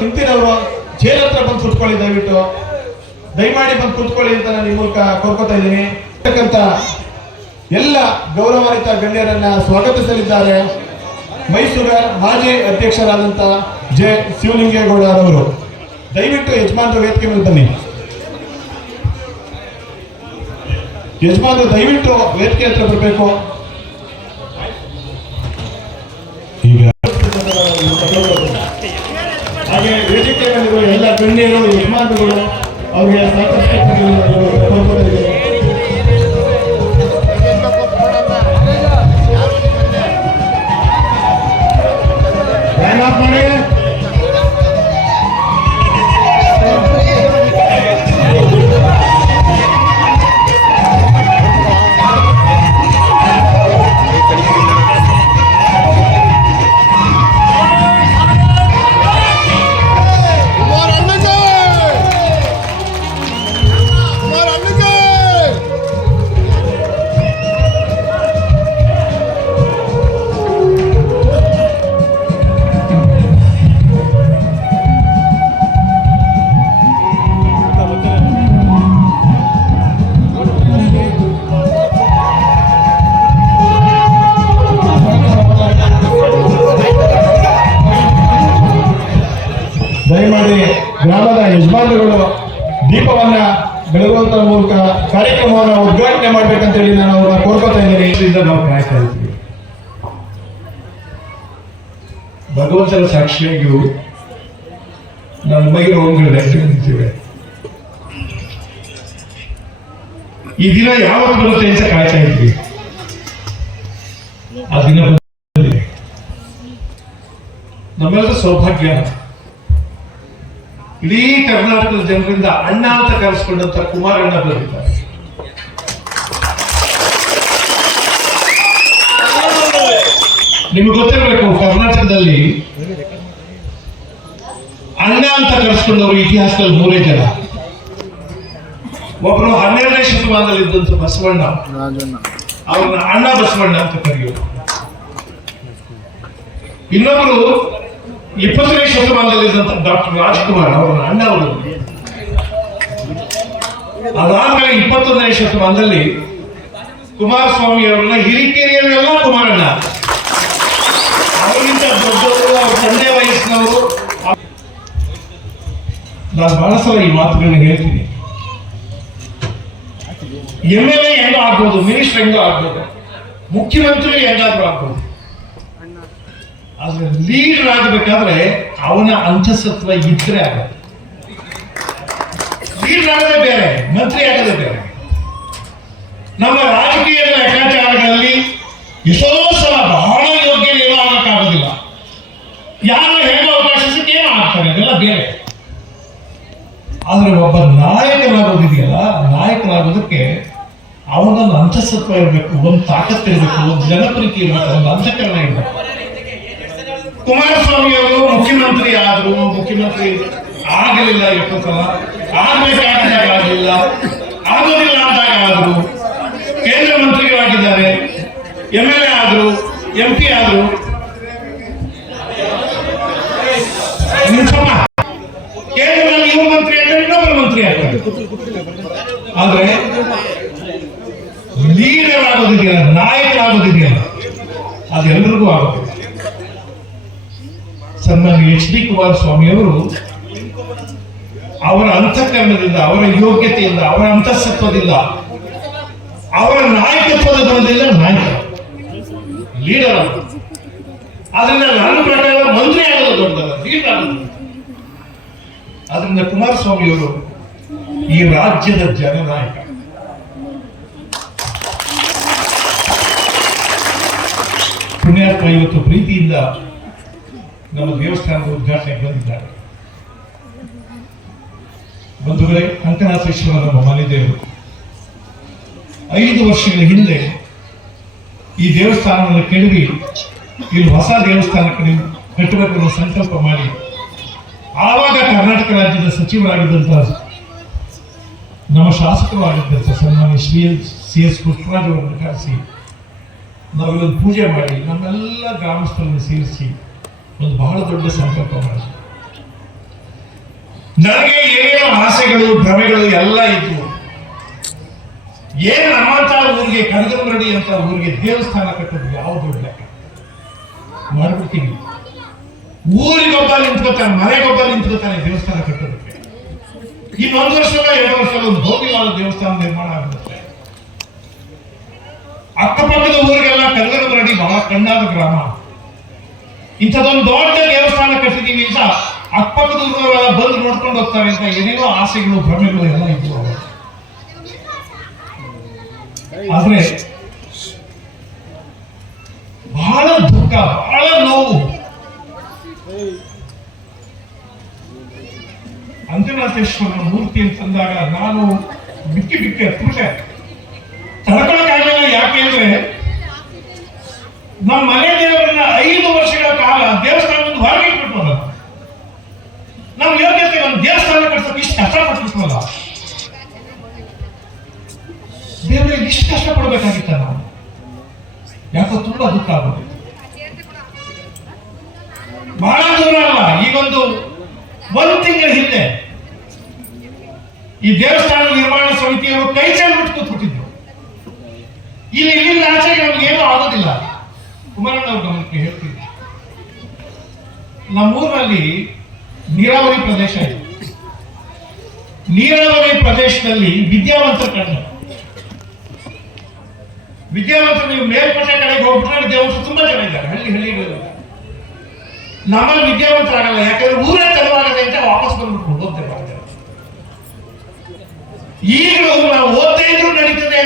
ನಿಂತಿರೋರು jail ಹತ್ರ ಬಂದು ಕುತ್ಕೊಳ್ಳಿ, ದಯವಿಟ್ಟು. ದಯಮಾಡಿ ಬಂದು ಕುತ್ಕೊಳ್ಳಿ ಅಂತ ನಾನು ಈ ಮೂಲಕ ಕೋರ್ಕೋತಾ ಇದ್ದೀನಿ. ಇರ್ತಕ್ಕಂಥ ಎಲ್ಲ ಗೌರವಾನ್ವಿತ ಗಣ್ಯರನ್ನ ಸ್ವಾಗತಿಸಲಿದ್ದಾರೆ. ಮೈಸೂರ ಮಾಜಿ ಅಧ್ಯಕ್ಷರಾದಂತ ಜೆ. ಶಿವಲಿಂಗೇಗೌಡರವರು. ದಯವಿಟ್ಟು ಯಜಮಾನರು ವೇದಿಕೆ ಮೇಲೆ ಬನ್ನಿ. ಯಜಮಾನರು ದಯವಿಟ್ಟು ವೇದಿಕೆ ಹತ್ರ ಬರಬೇಕು. ಉದ್ಘಾಟನೆ ಮಾಡ್ಬೇಕಂತ ಹೇಳಿ ನಾನು ಅವ್ರನ್ನ ಕೋರ್ಕೋತಾ ಇದ್ದೀನಿ. ಇದರಿಂದ ನಾವು ಕಾಯ್ತಾ ಇದ್ದೀವಿ ಭಗವಂತನ ಸಾಕ್ಷಿಯಾಗಿಯೂ ನನ್ನ ಮೈಗೆ ರೋಗಗಳು ನಿಂತಿವೆ. ಈ ದಿನ ಯಾವತ್ತು ಬರುತ್ತೆ ಅಂತ ಕಾಯ್ತಾ ಇದ್ವಿ. ಆ ದಿನ ಬಂದಿದೆ. ನಮ್ಮೆಲ್ಲರ ಸೌಭಾಗ್ಯ. ಇಡೀ ಕರ್ನಾಟಕದ ಜನರಿಂದ ಅಣ್ಣ ಅಂತ ಕರೆಸ್ಕೊಂಡಂತ ಕುಮಾರಣ್ಣ ಬಂದಿದ್ದಾರೆ. ನಿಮ್ಗೆ ಗೊತ್ತಿರಬೇಕು ಕರ್ನಾಟಕದಲ್ಲಿ ಅಣ್ಣ ಅಂತ ಕರೆಸ್ಕೊಂಡವರು ಇತಿಹಾಸದಲ್ಲಿ ಮೂರೇ ಜನ. ಒಬ್ಬರು ಹನ್ನೆರಡನೇ ಶತಮಾನದಲ್ಲಿ ಇದ್ದಂತ ಬಸವಣ್ಣ. ರಾಜಣ್ಣ. ಅವ್ರನ್ನ ಅಣ್ಣ ಬಸವಣ್ಣ ಅಂತ ಕರೆಯೋದು ಇನ್ನೊಬ್ರು ಇಪ್ಪತ್ತನೇ ಶತಮಾನದಲ್ಲಿದ್ದಂತ ಡಾಕ್ಟರ್ ರಾಜ್ಕುಮಾರ್ ಅವ್ರನ್ನ ಅಣ್ಣ ಅವರು. ಅದಾದ್ಮೇಲೆ ಇಪ್ಪತ್ತೊಂದನೇ ಶತಮಾನದಲ್ಲಿ ಕುಮಾರಸ್ವಾಮಿ ಅವರನ್ನ ಹಿರಿಕೇರಿಯಲ್ಲೆಲ್ಲ ಕುಮಾರಣ್ಣ. ತಂದೆ ವಯಸ್ಸಿನವರು ನಾನು ಬಹಳ ಸಲ ಈ ಮಾತುಗಳನ್ನ ಹೇಳ್ತೀನಿ. ಎಂ ಎಲ್ ಎ ಹೆಂಗ ಆಗ್ಬೋದು? ಮಿನಿಸ್ಟರ್ ಹೆಂಗ ಆಗ್ಬೋದು? ಮುಖ್ಯಮಂತ್ರಿ ಹೆಂಗಾದ್ರೂ ಆಗ್ಬೋದು. ಆದ್ರೆ ಲೀಡರ್ ಆಗಬೇಕಾದ್ರೆ ಅವನ ಅಂತಸತ್ವ ಇದ್ರೆ ಆಗುತ್ತೆ ಲೀಡರ್ ಆಗದೆ ಬೇರೆ, ಮಂತ್ರಿ ಆಗದೆ ಬೇರೆ. ನಮ್ಮ ರಾಜಕೀಯ ಲೆಕ್ಕಾಚಾರಗಳಲ್ಲಿ ಎಷ್ಟೋ ಸಲ ಬಹಳ ಯೋಗ್ಯ ನಿರ್ವಹಣಕ್ಕಾಗೋದಿಲ್ಲ ಯಾರು ಹೇಳೋ ಅವಕಾಶ ಸಿಕ್ಕಿ ಆಗ್ತಾರೆ ಅದೆಲ್ಲ ಬೇರೆ. ಆದ್ರೆ ಒಬ್ಬ ನಾಯಕನಾಗೋದಿದೆಯಲ್ಲ, ನಾಯಕನಾಗೋದಕ್ಕೆ ಅವನೊಂದು ಅಂತಸತ್ವ ಇರಬೇಕು, ಒಂದು ತಾಕತ್ತು ಇರಬೇಕು, ಒಂದು ಜನಪ್ರೀತಿ ಇರಬೇಕು, ಒಂದು ಅಂತಃಕರಣ ಇರಬೇಕು. ಕುಮಾರಸ್ವಾಮಿ ಅವರು ಮುಖ್ಯಮಂತ್ರಿ ಆದ್ರು, ಮುಖ್ಯಮಂತ್ರಿ ಆಗಲಿಲ್ಲ ಎಷ್ಟೋ ಸಲ ಆಗಲಿಲ್ಲ. ಆಗೋದಿಲ್ಲ ಅಂದಾಗ ಆದ್ರು, ಕೇಂದ್ರ ಮಂತ್ರಿಗಳಾಗಿದ್ದಾರೆ. ಎಂ ಎಲ್ ಎ ಆದ್ರು, ಎಂ ಪಿ ಆದ್ರು ನಿಲ್ಸಮ್ಮ. ಕೇಂದ್ರದಲ್ಲಿ ಇವ ಮಂತ್ರಿ ಆಗ್ತಾರೆ ಇನ್ನೊಬ್ಬರು ಮಂತ್ರಿ ಆಗ್ತಾರೆ ಆದ್ರೆ ಲೀಡರ್ ಆಗೋದಿದೆಯಲ್ಲ ನಾಯಕರಾಗೋದಿದೆಯಲ್ಲ ಅದೆಲ್ಲರಿಗೂ ಆಗೋದಿಲ್ಲ ಸನ್ಮಾನ್ಯ ಎಚ್ ಡಿ ಕುಮಾರಸ್ವಾಮಿ ಅವರು ಅವರ ಅಂತಃಕರಣದಿಂದ, ಅವರ ಯೋಗ್ಯತೆಯಿಂದ, ಅವರ ಅಂತಸ್ತತ್ವದಿಂದ ಅವರ ನಾಯಕತ್ವದ ಗುಣದಿಂದ ನಾಯಕ. ಲೀಡರ್ ಅದರಿಂದ ನನ್ನ ಪ್ರಕಾರ ಮಂತ್ರಿ ಆಗೋದು ದೊಡ್ಡದಲ್ಲ ಲೀಡರ್ ಆಗೋದು. ಅದರಿಂದ ಕುಮಾರಸ್ವಾಮಿಯವರು ಈ ರಾಜ್ಯದ ಜನನಾಯಕ. ಪುಣ್ಯಾತ್ಮ ಇವತ್ತು ಪ್ರೀತಿಯಿಂದ ನಮ್ಮ ದೇವಸ್ಥಾನದ ಉದ್ಘಾಟನೆಗೆ ಬಂದಿದ್ದಾರೆ. ಬಂಧುಗಳೇ ಅಂಕನಾಥೇಶ್ವರ ನಮ್ಮ ಮನೆದೇವರು. ಐದು ವರ್ಷಗಳ ಹಿಂದೆ ಈ ದೇವಸ್ಥಾನವನ್ನು ಕೆಡವಿ, ಇಲ್ಲಿ ಹೊಸ ದೇವಸ್ಥಾನಕ್ಕೆ ಕಟ್ಟಬೇಕು ಅನ್ನೋ ಸಂಕಲ್ಪ ಮಾಡಿ, ಆವಾಗ ಕರ್ನಾಟಕ ರಾಜ್ಯದ ಸಚಿವರಾಗಿದ್ದಂತಹ ನಮ್ಮ ಶಾಸಕರು ಆಗಿದ್ದಂಥ ಸನ್ಮಾನ್ಯ ಶ್ರೀ ಸಿ ಎಸ್ ಪುಷ್ಪರಾಜ್ ಅವರನ್ನು ಕರೆಸಿ ನಾವಿಲ್ಲೊಂದು ಪೂಜೆ ಮಾಡಿ ನಮ್ಮೆಲ್ಲ ಗ್ರಾಮಸ್ಥರನ್ನು ಸೇರಿಸಿ ಒಂದು ಬಹಳ ದೊಡ್ಡ ಸಂಕಲ್ಪ ಮಾಡಿ ನನಗೆ ಏನೇನು ಆಸೆಗಳು, ಭ್ರಮೆಗಳು ಎಲ್ಲ ಇದ್ವು. ಏನ್ ನಮ್ಮಂತ ಊರಿಗೆ ಕನಗನಗರಡಿ ಅಂತ ಊರಿಗೆ ದೇವಸ್ಥಾನ ಕಟ್ಟೋದು ದೊಡ್ಡ ಲೆಕ್ಕ? ಮಾಡ್ಬಿಡ್ತೀನಿ ಊರಿಗೊಬ್ಬ ನಿಂತ್ಕೋತಾನೆ, ಮನೆಗೊಬ್ಬ ನಿಂತ್ಕೋತಾನೆ ದೇವಸ್ಥಾನ ಕಟ್ಟೋದಕ್ಕೆ. ಇನ್ನೊಂದು ವರ್ಷದ ಎರಡು ವರ್ಷದ ಒಂದು ಭೌತಿಕವಾದ ದೇವಸ್ಥಾನ ನಿರ್ಮಾಣ ಆಗುತ್ತೆ ಅಕ್ಕಪಕ್ಕದ ಊರಿಗೆಲ್ಲ ಕನಗನಗರಡಿ ಬಹಳ ಕಣ್ಣಾದ ಗ್ರಾಮ. ಇಂಥದೊಂದು ದೊಡ್ಡ ದೇವಸ್ಥಾನ ಕಟ್ಟಿದೀವಿ ಅಂತ ಅಕ್ಕಪಕ್ಕದ ಊರವರೆಲ್ಲ ಬಂದು ನೋಡ್ಕೊಂಡು ಹೋಗ್ತಾರೆ ಅಂತ ಏನೇನೋ ಆಸೆಗಳು, ಭ್ರಮೆಗಳು ಎಲ್ಲ ಇದ್ವು. ಆದ್ರೆ ಬಹಳ ದುಃಖ, ಬಹಳ ನೋವು. ಅಂಜನಾಥೇಶ್ವರನ ಮೂರ್ತಿ ಅಂತಂದಾಗ ನಾನು ಬಿಕ್ಕಿ ಬಿಕ್ಕಿ ಹತ್ಬಿಟ್ಟೆ. ತಡ್ಕೊಳಕ್ಕಾಗಲಿಲ್ಲ ಯಾಕೆ ನಮ್ಮ ಮನೆ ದೇವರನ್ನ ಐದು ವರ್ಷಗಳ ಕಾಲ ದೇವಸ್ಥಾನದ ಹೊರಗೆ ಇಟ್ಬಿಟ್ವಲ್ಲ. ನಮ್ಮ ಯೋಗ್ಯತೆ ಒಂದು ದೇವಸ್ಥಾನ ಕಟ್ಸೋಕೆ ಇಷ್ಟು ಕಷ್ಟಪಟ್ಬಿಟ್ವಲ್ಲ ದೇವರಿಗೆ ಇಷ್ಟು ಪಡ್ಬೇಕಾಗಿತ್ತ ನಾವು? ಯಾಕೋ ತುಂಬಾ ದುಃಖ ಆಗೋದು ಬಹಳ ದೂರ ಅಲ್ಲ, ಈಗೊಂದು ಒಂದು ತಿಂಗಳ ಹಿಂದೆ ಈ ದೇವಸ್ಥಾನ ನಿರ್ಮಾಣ ಸಮಿತಿಯವರು ಕೈ ಕೂತ್ಬಿಟ್ಟಿದ್ರು. ಇಲ್ಲಿ ಇಲ್ಲಿಂದ ಆಚೆಗೆ ನಮ್ಗೇನು ಏನೂ ಆಗೋದಿಲ್ಲ. ಕುಮಾರಣ್ಣ ಅವ್ರ ಗಮನಕ್ಕೆ ಹೇಳ್ತೀನಿ. ನಮ್ಮೂರಲ್ಲಿ ನೀರಾವರಿ ಪ್ರದೇಶ ಇದೆ. ನೀರಾವರಿ ಪ್ರದೇಶದಲ್ಲಿ ವಿದ್ಯಾವಂತರ ಕಣ್ಣು ವಿದ್ಯಾವಂತರು ನೀವು ಮೇಲ್ಪಟ್ಟೆ ಕಡೆಗೆ ಹೋಗ್ಬಿಟ್ರೆ ದೇವಸ್ಥಾನ ತುಂಬಾ ಜನ ಇದ್ದಾರೆ ಹಳ್ಳಿ ಹಳ್ಳಿಗಳು ನಮ್ಮಲ್ಲಿ ವಿದ್ಯಾವಂತರಾಗಲ್ಲ. ಯಾಕಂದ್ರೆ ಊರೇ ತಲುವಾಗದೆ ಅಂತ ವಾಪಸ್ ಬಂದ್ಬಿಟ್ಟು ಹೋಗ್ತೇವೆ ಈಗಲೂ ನಾವು ಓದ್ತಾ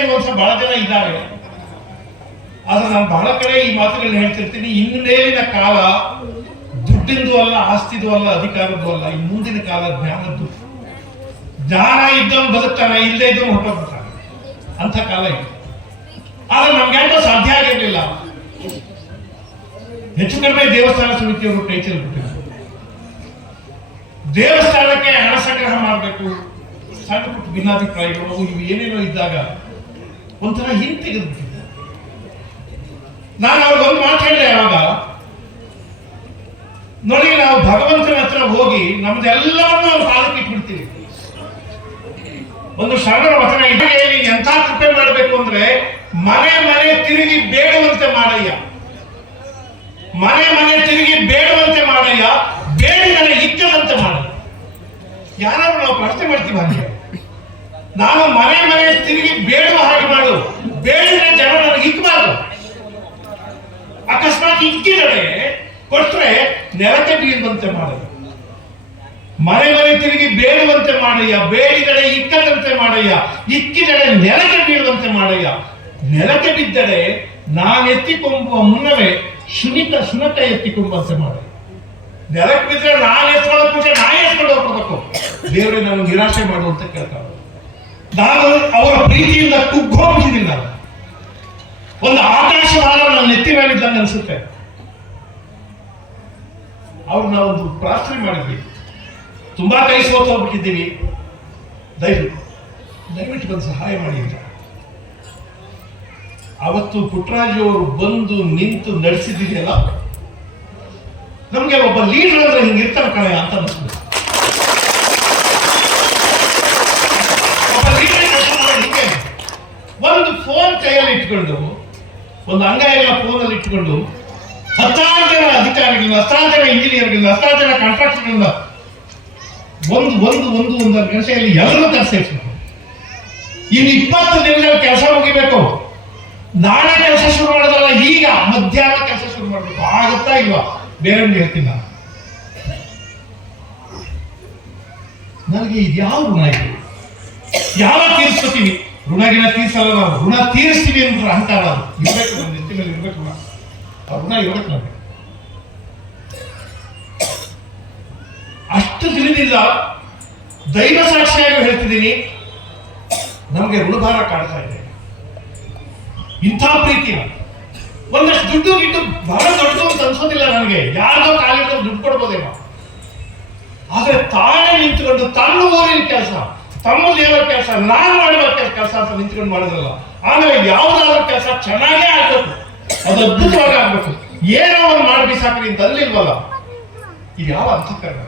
ಅನ್ನುವಂಥ ಬಹಳ ಜನ ಇದ್ದಾರೆ. ಆದ್ರೆ ನಾನು ಬಹಳ ಕಡೆ ಈ ಮಾತುಗಳನ್ನ ಹೇಳ್ತಿರ್ತೀನಿ. ಇನ್ನೇನ ಕಾಲ ದುಡ್ಡಿಂದು ಅಲ್ಲ, ಆಸ್ತಿದು ಅಲ್ಲ, ಅಧಿಕಾರದ್ದು ಅಲ್ಲ, ಈ ಮುಂದಿನ ಕಾಲ ಜ್ಞಾನದ್ದು. ಜ್ಞಾನ ಇದ್ದವನು ಬದುಕ್ತಾನೆ, ಇಲ್ಲದೆ ಇದ್ದವನು ಹೊರಟೋಗ್ತಾನೆ ಅಂತ ಕಾಲ ಇದೆ. ಆದ್ರೆ ನಮ್ಗೆ ಸಾಧ್ಯ ಆಗಿರ್ಲಿಲ್ಲ. ಹೆಚ್ಚು ಕಡಿಮೆ ದೇವಸ್ಥಾನ ಸಮಿತಿಯವರು ಕೈ ಚೆಲ್ಬಿಟ್ಟಿದ್ರು ದೇವಸ್ಥಾನಕ್ಕೆ ಹಣ ಸಂಗ್ರಹ ಮಾಡಬೇಕು. ಸಣ್ಣ ಪುಟ್ಟ ಭಿನ್ನಾಭಿಪ್ರಾಯಗಳು ಇವು ಏನೇನೋ ಇದ್ದಾಗ ಒಂಥರ ಹಿಂತೆಗೆದ್ಬಿಟ್ಟಿದ್ದೆ ನಾನು ಅವ್ರಿಗೆ ಒಂದು ಮಾತು ಹೇಳಿದೆ ಯಾವಾಗ? ನೋಡಿ, ನಾವು ಭಗವಂತನ ಹತ್ರ ಹೋಗಿ ನಮ್ದೆಲ್ಲವನ್ನು ಅವ್ರ ಕಾಲಕ್ಕೆ ಇಟ್ಬಿಡ್ತೀವಿ. ಒಂದು ಶರಣರ ವಚನ ಇದೆ ಎಂಥ ಕೃಪೆ ಮಾಡಬೇಕು ಅಂದ್ರೆ ಮನೆ ಮನೆ ತಿರುಗಿ ಬೇಡುವಂತೆ ಮಾಡಯ್ಯ. ಮನೆ ಮನೆ ತಿರುಗಿ ಬೇಡುವಂತೆ ಮಾಡಯ್ಯ ಮನೆ ಇಕ್ಕದಂತೆ ಮಾಡ ಯಾರಾದ್ರೂ ನಾವು ಪ್ರಶ್ನೆ ಮಾಡ್ತೀವಿ ನಾನು ಮನೆ ಮನೆ ತಿರುಗಿ ಬೇಡುವ ಹಾಗೆ ಮಾಡು ಬೇಡಿದ್ರೆ ಜನ ನನಗೆ ಇಕ್ಕಬಾರ್ದು ಅಕಸ್ಮಾತ್ ಇಕ್ಕಿದರೆ ಕೊಟ್ರೆ ನೆಲಕ್ಕೆ ಬೀಳುವಂತೆ ಮಾಡು ಮನೆ ಮನೆ ತಿರುಗಿ ಬೇಡುವಂತೆ ಮಾಡಯ್ಯ, ಬೇಡಿದರೆ ಇಕ್ಕದಂತೆ ಮಾಡಯ್ಯ ಇಕ್ಕಿದಳೆ ನೆಲಕ್ಕೆ ಬೀಳುವಂತೆ ಮಾಡಯ್ಯ. ನೆಲಕ್ಕೆ ಬಿದ್ದರೆ ನಾನು ಎತ್ತಿಕೊಂಬುವ ಮುನ್ನವೇ ಸುನಿತ ಸುನತ ಎತ್ತಿಕೊಂಬಂತೆ ಮಾಡು ನೆಲಕ್ಕೆ ಬಿದ್ದರೆ ನಾನು ಎತ್ಕೊಳ್ಳೋಕೆ ಮುಂಚೆ ನಾ ಎತ್ಕೊಂಡು ಹೋಗ್ಬೇಕು. ದೇವರೇ ನಾನು ನಿರಾಶೆ ಮಾಡುವಂತ ಕೇಳ್ತಾರೆ ನಾನು ಅವರ ಪ್ರೀತಿಯಿಂದ ಕುಗ್ಗೋಗಿದ್ದೀನಿ ನಾನು. ಒಂದು ಆಕಾಶವಾದ ನನ್ನ ನೆತ್ತಿ ಮಾಡಿದ್ದಾನೆ ಅನಿಸುತ್ತೆ. ಅವ್ರು ನಾವೊಂದು ಪ್ರಾರ್ಥನೆ ಮಾಡಿದ್ವಿ. ತುಂಬಾ ಕೈ ಸೋತು ಹೋಗ್ಬಿಟ್ಟಿದ್ದೀವಿ. ದಯವಿಟ್ಟು ದಯವಿಟ್ಟು ಬಂದು ಸಹಾಯ ಮಾಡಿ ಅಂತ. ಅವತ್ತು ಪುಟ್ಟರಾಜು ಅವರು ಬಂದು ನಿಂತು ನಡೆಸಿದ್ದೀರಲ್ಲ ನಮ್ಗೆ ಒಬ್ಬ ಲೀಡರ್ ಅಂದ್ರೆ ಹಿಂಗೆ ಇರ್ತಾರೆ ಕಣೆ ಅಂತ ಅನಿಸ್ಬಿಟ್ಟು ಕೈಯಲ್ಲಿ ಇಟ್ಕೊಂಡು, ಒಂದು ಅಂಗಾಯಿಗಳ ಫೋನಲ್ಲಿ ಇಟ್ಕೊಂಡು, ಹತ್ತಾರು ಜನ ಅಧಿಕಾರಿಗಳನ್ನ ಹತ್ತಾರು ಜನ ಇಂಜಿನಿಯರ್ಗಳನ್ನ ಹತ್ತಾರು ಜನ ಕಾಂಟ್ರಾಕ್ಟರ್ಗಳನ್ನ ಒಂದು ಒಂದು ಒಂದು ಒಂದು ಗಂಟೆಯಲ್ಲಿ ಎಲ್ಲರೂ ಇಟ್ಕೊಂಡು ಇನ್ನು ಇಪ್ಪತ್ತು ದಿನಗಳ ಕೆಲಸ ಮುಗಿಬೇಕು. ನಾಳೆ ಕೆಲಸ ಶುರು ಮಾಡೋದಲ್ಲ, ಈಗ ಮಧ್ಯಾಹ್ನ ಕೆಲಸ ಶುರು ಮಾಡಬೇಕು. ಆಗುತ್ತಾ ಇಲ್ವಾ? ಬೇರೆ ಹೇಳ್ತೀನಿ ನಾನು. ನನಗೆ ಇದು ಯಾವ ಇದೆ? ಯಾವ ತೀರಿಸ್ಕೊತೀವಿ? ಋಣಗಿನ ತೀರ್ಸಲ್ಲ ನಾವು. ಋಣ ತೀರಿಸ್ತೀವಿ ಅಂದ್ರೆ ಅಂತ ನಾವು ಇರ್ಬೇಕು ನನ್ನ ನೆತ್ತಿ ಮೇಲೆ ಇರ್ಬೇಕು ಋಣ ಆ ಋಣ ಇರ್ಬೇಕು ನಮಗೆ. ಅಷ್ಟು ತಿಳಿದಿಲ್ಲ. ದೈವ ಸಾಕ್ಷಿಯಾಗಿ ಹೇಳ್ತಿದ್ದೀನಿ. ನಮಗೆ ಋಣಭಾರ ಕಾಡ್ತಾ ಇದೆ. ಇಂಥ ಪ್ರೀತಿ ಒಂದಷ್ಟು ದುಡ್ಡು ಗಿಡ್ಡು ಬಹಳ ದೊಡ್ಡದು ಅಂತ ಅನ್ಸೋದಿಲ್ಲ ನನಗೆ. ಯಾರೋ ಕಾಲಿಟ್ಟು ದುಡ್ಡು ಕೊಡ್ಬೋದೇನೋ. ಆದ್ರೆ ತಾನೇ ನಿಂತ್ಕೊಂಡು ತನ್ನ ಊರಿನ ಕೆಲಸ. ತಮ್ಮ ದೇವರ ಕೆಲಸ, ನಾನು ಮಾಡುವ ಕೆಲಸ ಅಂತ ನಿಂತ್ಕೊಂಡು ಮಾಡಿದ್ರಲ್ಲ, ಆಮೇಲೆ ಯಾವ್ದಾದ್ರು ಕೆಲಸ ಚೆನ್ನಾಗೇ ಆಗ್ಬೇಕು. ಅದು ಅದ್ಭುತವಾಗಿ ಆಗ್ಬೇಕು. ಏನೋ ಒಂದು ಮಾಡಿ ಬಿಸಾಕ್ರಿ ಅಂತ ಅಲ್ಲಿಲ್ವಲ್ಲ? ಇದು ಯಾವ ಅಂತಃಕರಣ